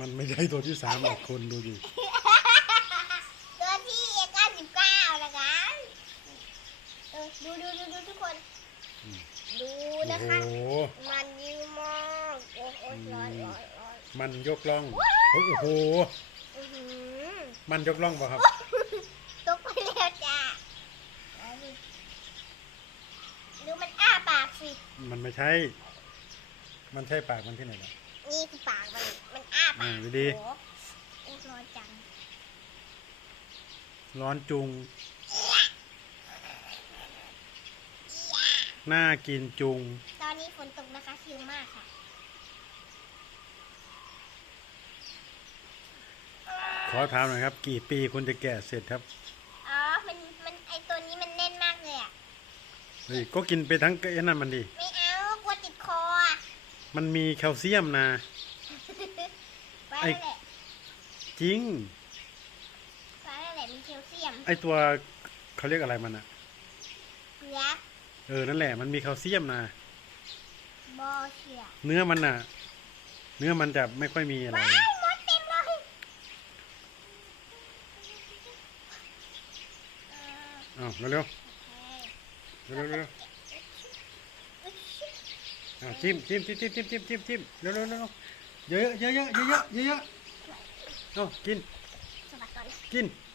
มันไม่ใช่ตัวที่สามหรอกคนดูดิตัวที่เก้าสิบเก้านะคะเออดูดูดูดูทุกคน ดูโอ้นะคะโหมันยืมมากโอ้โหร้อนร้อนร้อนมันยกล่อง โอ้โห อื้อหือมันยกล่องป่ะครับ ตกไปแล้วจ้าเอาดิดูมันอ้าปากสิ มันไม่ใช่ มันใช่ปากมันที่ไหนล่ะ นี่คือปากมันมันอ้าปากอ่าดีๆโอ้โอ้ร้อนจังร้อนจุง น่ากินจุง ตอนนี้ฝนตกนะคะชิลมากค่ะขอถามหน่อยครับ กี่ปีคุณจะแกะเสร็จครับอ๋อมันมันไอตัวนี้มันแน่นมากเลยอะเฮ้ยก็กินไปทั้งไอ้นั่นมันดิไม่เอา กลัวติดคออะ มันมีแคลเซียมนะไว้ไอ้นั่นแหละจริงไว้นั่นแหละมีแคลเซียมไอตัวเขาเรียกอะไรมันอะเกลือเออนั่นแหละมันมีแคลเซียมนะบอเชื่อเนื้อมันน่ะเนื้อมันจะไม่ค่อยมีอะไร ว้ายมดเต็มเลยเอออ้าวเร็วโอเคๆเร็วๆเร็วๆอ้าว จิ้มจิ้มจิ้มจิ้มจิ้มจิ้มจิ้มจิ้มเร็วๆเร็วๆเร็วๆเยอะๆเยอะๆเยอะๆเยอะๆเอ้ากินสะบัดก่อนกินเ